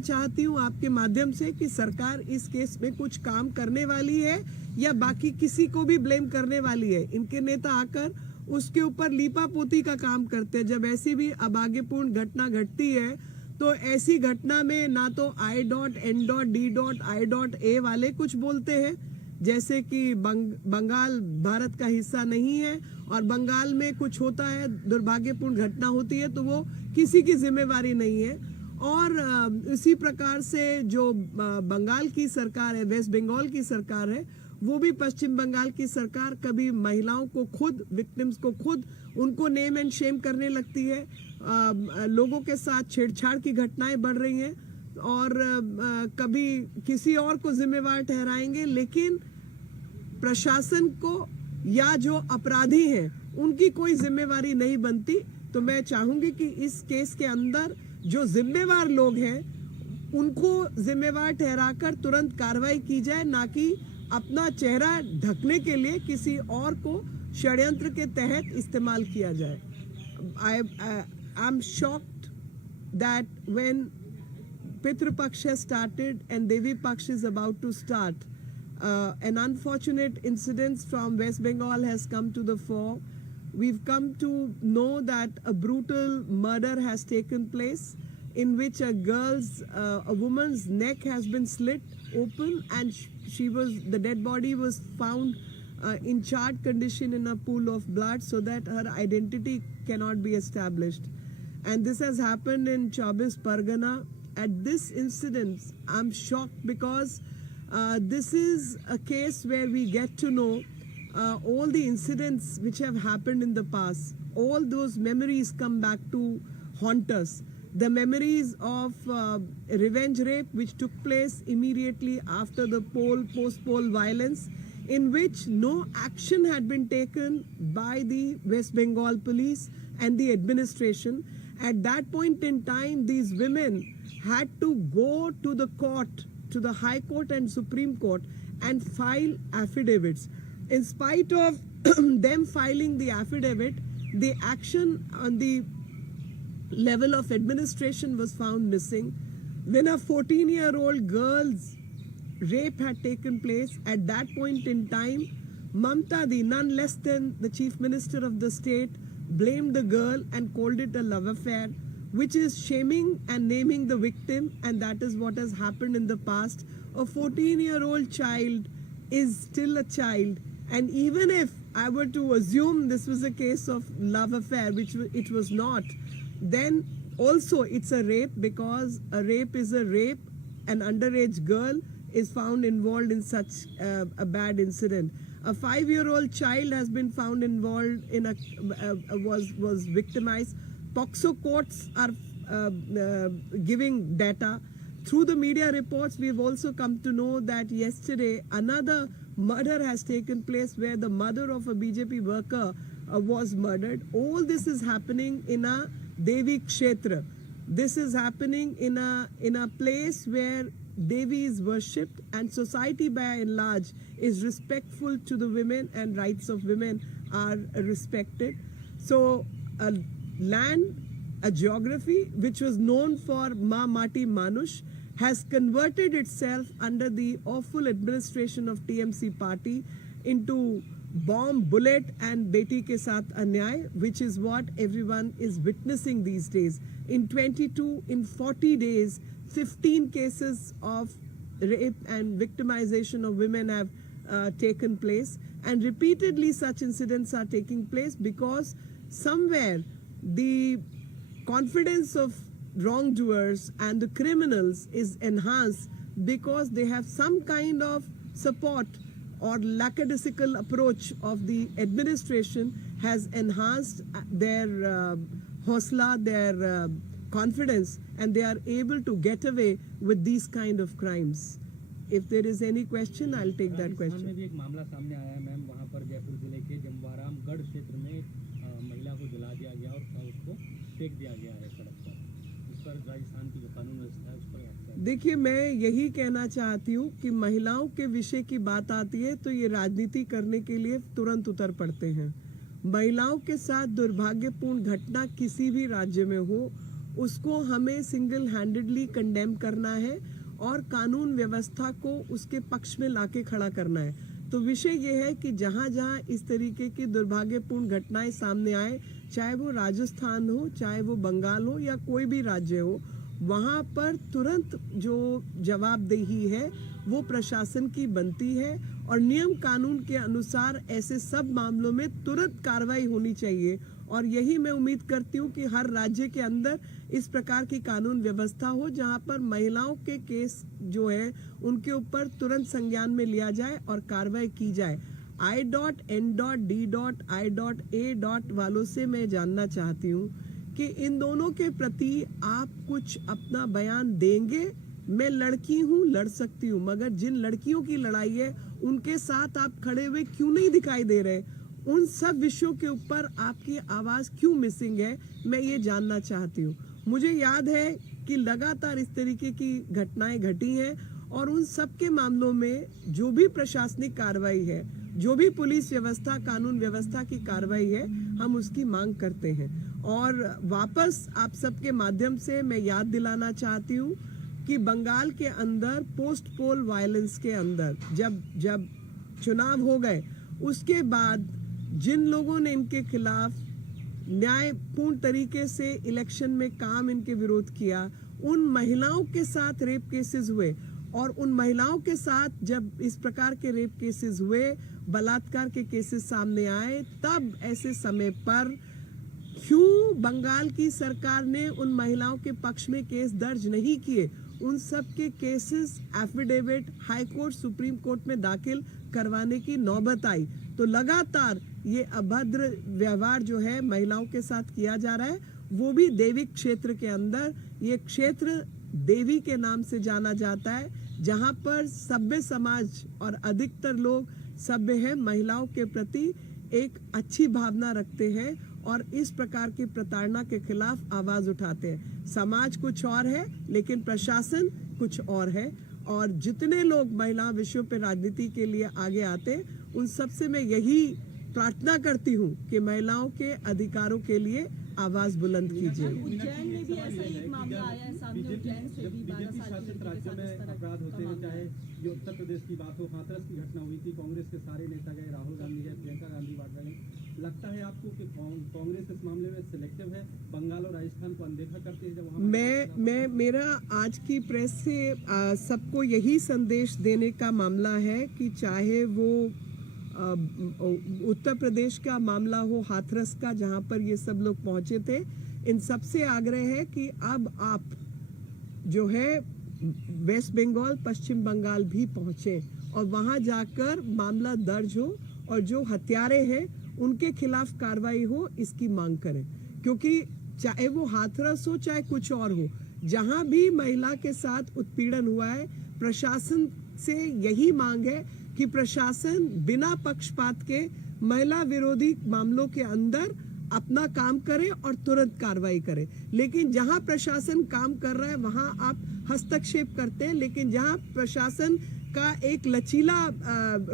चाहती हूँ आपके माध्यम से कि सरकार इस केस में कुछ काम करने वाली है या बाकी किसी को भी ब्लेम करने वाली है। इनके नेता आकर उसके ऊपर लीपापोती का काम करते हैं। जब ऐसी भी अभाग्यपूर्ण घटना घटती है तो ऐसी घटना में ना तो I.N.D.I.A वाले कुछ बोलते हैं, जैसे कि बंगाल भारत का हिस्सा नहीं है और बंगाल में कुछ होता है, दुर्भाग्यपूर्ण घटना होती है तो वो किसी की जिम्मेवारी नहीं है। और इसी प्रकार से जो बंगाल की सरकार है, वेस्ट बंगाल की सरकार है, वो भी पश्चिम बंगाल की सरकार कभी महिलाओं को खुद, विक्टिम्स को खुद उनको नेम एंड शेम करने लगती है। लोगों के साथ छेड़छाड़ की घटनाएं बढ़ रही हैं और कभी किसी और को जिम्मेवार ठहराएंगे, लेकिन प्रशासन को या जो अपराधी हैं उनकी कोई जिम्मेवारी नहीं बनती। तो मैं चाहूंगी कि इस केस के अंदर जो जिम्मेवार लोग हैं उनको जिम्मेवार ठहराकर तुरंत कार्रवाई की जाए, ना कि अपना चेहरा ढकने के लिए किसी और को षड्यंत्र के तहत इस्तेमाल किया जाए। I am shocked that when Pitru Paksha started and Devi Paksha is about to start, an unfortunate incident from West Bengal has come to the fore. We've come to know that a brutal murder has taken place in which a woman's neck has been slit open and the dead body was found in charred condition in a pool of blood so that her identity cannot be established. And this has happened in Chobis Pargana. At this incident, I'm shocked because this is a case where we get to know all the incidents which have happened in the past. All those memories come back to haunt us. The memories of revenge rape which took place immediately after the post-poll violence, in which no action had been taken by the West Bengal police and the administration. At that point in time, these women had to go to the court, to the High Court and Supreme Court, and file affidavits. In spite of them filing the affidavit, the action on the level of administration was found missing. When a 14-year-old girl's rape had taken place, at that point in time, Mamta Di, none less than the Chief Minister of the state, blamed the girl and called it a love affair, which is shaming and naming the victim, and that is what has happened in the past. A 14-year-old child is still a child, and even if I were to assume this was a case of love affair, which it was not, then also it's a rape, because a rape is a rape. An underage girl is found involved in such a bad incident. A 5-year-old child has been found involved in was victimized. POCSO courts are giving data. Through the media reports, we've also come to know that yesterday another murder has taken place where the mother of a BJP worker was murdered. All this is happening in a Devi Kshetra. This is happening in a place where Devi is worshipped, and society by and large is respectful to the women, and rights of women are respected. So land, a geography which was known for Ma Mati Manush, has converted itself under the awful administration of TMC party into bomb, bullet and beti ke saath anyay, which is what everyone is witnessing these days. In 40 days, 15 cases of rape and victimization of women have taken place, and repeatedly such incidents are taking place because somewhere the confidence of wrongdoers and the criminals is enhanced because they have some kind of support, or lackadaisical approach of the administration has enhanced their hosla, their confidence, and they are able to get away with these kind of crimes. If there is any question, I'll take that question. में भी एक मामला सामने आया है ma'am, वहाँ पर जयपुर जिले के जमवारामगढ़ क्षेत्र में महिला को जला दिया गया और उसको फेंक दिया गया है सड़क पर। इस पर राजस्थान की जो कानून व्यवस्था है उस पर देखिए, मैं यही कहना चाहती हूँ कि महिलाओं के विषय की बात आती है तो ये राजनीति करने के लिए तुरंत उतर पड़ते हैं। महिलाओं के साथ दुर्भाग्यपूर्ण घटना किसी भी राज्य में हो, उसको हमें सिंगल हैंडेडली कंडेम करना है और कानून व्यवस्था को उसके पक्ष में लाके खड़ा करना है। तो विषय यह है कि जहां जहां इस तरीके की दुर्भाग्यपूर्ण घटनाएं सामने आए, चाहे वो राजस्थान हो, चाहे वो बंगाल हो या कोई भी राज्य हो, वहां पर तुरंत जो जवाबदेही है वो प्रशासन की बनती है और नियम कानून के अनुसार ऐसे सब मामलों में तुरंत कार्रवाई होनी चाहिए। और यही मैं उम्मीद करती हूँ कि हर राज्य के अंदर इस प्रकार की कानून व्यवस्था हो जहां पर महिलाओं के केस जो है उनके ऊपर तुरंत संज्ञान में लिया जाए और कार्रवाई की जाए। I.N.D.I.A. वालों से मैं जानना चाहती हूँ कि इन दोनों के प्रति आप कुछ अपना बयान देंगे। मैं लड़की हूँ, लड़ सकती हूँ, मगर जिन लड़कियों की लड़ाई है उनके साथ आप खड़े हुए क्यों नहीं दिखाई दे रहे? उन सब विषयों के ऊपर आपकी आवाज क्यों मिसिंग है, मैं ये जानना चाहती हूँ। मुझे याद है कि लगातार इस तरीके की घटनाएं घटी हैं और उन सब के मामलों में जो भी प्रशासनिक कार्रवाई है, जो भी पुलिस व्यवस्था, कानून व्यवस्था की कार्रवाई है, हम उसकी मांग करते हैं। और वापस आप सबके माध्यम से मैं याद दिलाना चाहती हूँ कि बंगाल के अंदर पोस्ट पोल वायलेंस के अंदर जब चुनाव हो गए उसके बाद जिन लोगों ने इनके खिलाफ न्यायपूर्ण तरीके से इलेक्शन में काम इनके विरोध किया, उन महिलाओं के साथ रेप केसेस हुए और उन महिलाओं के साथ जब इस प्रकार के रेप केसेस हुए, बलात्कार के केसेस सामने आए, तब ऐसे समय पर क्यों बंगाल की सरकार ने उन महिलाओं के पक्ष में केस दर्ज नहीं किए? उन सब के cases affidavit high court, supreme court में दाखिल करवाने की नौबत आई। तो लगातार ये अभद्र व्यवहार जो है महिलाओं के साथ किया जा रहा है, वो भी देविक क्षेत्र के अंदर। ये क्षेत्र देवी के नाम से जाना जाता है, जहां पर सभ्य समाज और अधिकतर लोग सभ्य हैं, महिलाओं के प्रति एक अच्छी भावना रखते हैं और इस प्रकार की प्रताड़ना के खिलाफ आवाज उठाते हैं। समाज कुछ और है लेकिन प्रशासन कुछ और है। और जितने लोग महिला विषयों पर राजनीति के लिए आगे आते हैं, उन सबसे मैं यही प्रार्थना करती हूँ कि महिलाओं के अधिकारों के लिए आवाज बुलंद कीजिए। उज्जैन में भी ऐसा ही एक मामला आया है सामने, उज्जैन से भी 12 साल की शासित राज्यों में अपराध होते हैं, चाहे ये उत्तर प्रदेश की बात हो, हाथरस की घटना हुई थी, कांग्रेस के सारे नेता गए, राहुल गांधी गए, प्रियंका गांधी वाड्रा गई। लगता है आपको कि कांग्रेस इस मामले में सिलेक्टिव है, बंगाल और राजस्थान को अनदेखा करती है? जब मैं मेरा आज की प्रेस से सबको यही संदेश देने का मामला है कि चाहे वो उत्तर प्रदेश का मामला हो, हाथरस का, जहां पर ये सब लोग पहुंचे थे, इन सबसे आग्रह है कि अब आप जो है वेस्ट बंगाल, पश्चिम बंगाल भी पहुंचे और वहां जाकर मामला दर्ज हो और जो हत्यारे हैं उनके खिलाफ कार्रवाई हो, इसकी मांग करें। क्योंकि चाहे वो हाथरस हो चाहे कुछ और हो, जहां भी महिला के साथ उत्पीड़न हुआ है, प्रशासन से यही मांग है कि प्रशासन बिना पक्षपात के महिला विरोधी मामलों के अंदर अपना काम करे और तुरंत कार्रवाई करे। लेकिन जहां प्रशासन काम कर रहा है वहां आप हस्तक्षेप करते हैं, लेकिन जहां प्रशासन का एक लचीला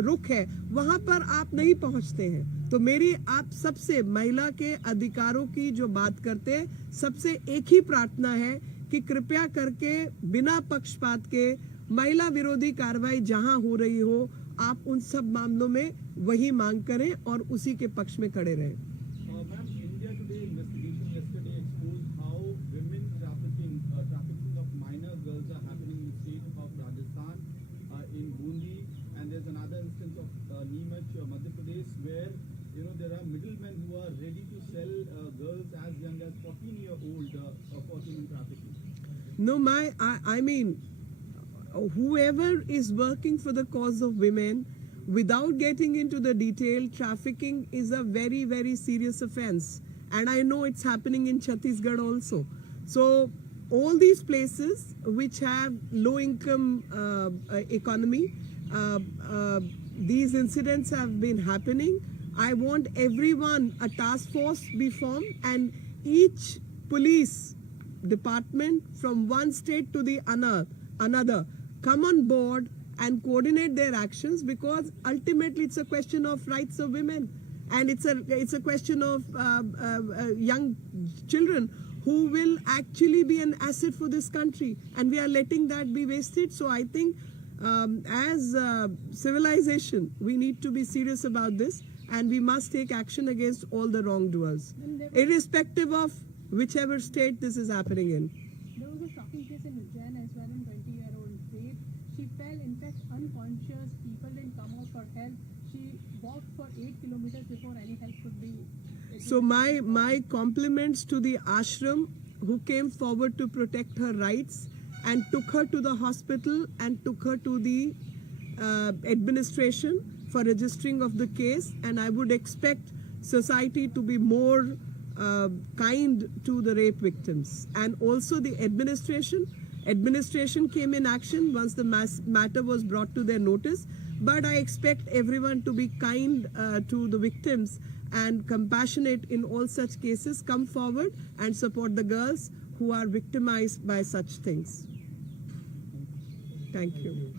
रुख है वहां पर आप नहीं पहुंचते हैं। तो मेरी आप सबसे महिला के अधिकारों की जो बात करते हैं, सबसे एक ही प्रार्थना है कि कृपया करके बिना पक्षपात के महिला विरोधी कार्रवाई जहां हो रही हो, आप उन सब मामलों में वही मांग करें और उसी के पक्ष में खड़े रहें। Ma'am, India Today investigation yesterday exposed how women trafficking of minor girls are happening in the state of Rajasthan, in Bundi, and there's another instance of Neemuch, Madhya Pradesh, where there are middlemen who are ready to sell girls as young as 14-year-old for human trafficking. No, I mean, whoever is working for the cause of women, without getting into the detail, trafficking is a very, very serious offense. And I know it's happening in Chhattisgarh also. So all these places which have low income economy, these incidents have been happening. I want everyone, a task force be formed, and each police department from one state to the another come on board and coordinate their actions, because ultimately it's a question of rights of women, and it's a question of young children who will actually be an asset for this country, and we are letting that be wasted. So I think as civilization, we need to be serious about this, and we must take action against all the wrongdoers, irrespective of whichever state this is happening in. There was a shocking case in Ujjain as well in 20-year-old Faith. She fell, in fact, unconscious. People didn't come out for help. She walked for 8 kilometers before any help could be. So my compliments to the ashram who came forward to protect her rights and took her to the hospital and took her to the administration for registering of the case. And I would expect society to be more kind to the rape victims, and also the administration came in action once the matter was brought to their notice. But I expect everyone to be kind to the victims and compassionate in all such cases. Come forward and support the girls who are victimized by such things. Thank you.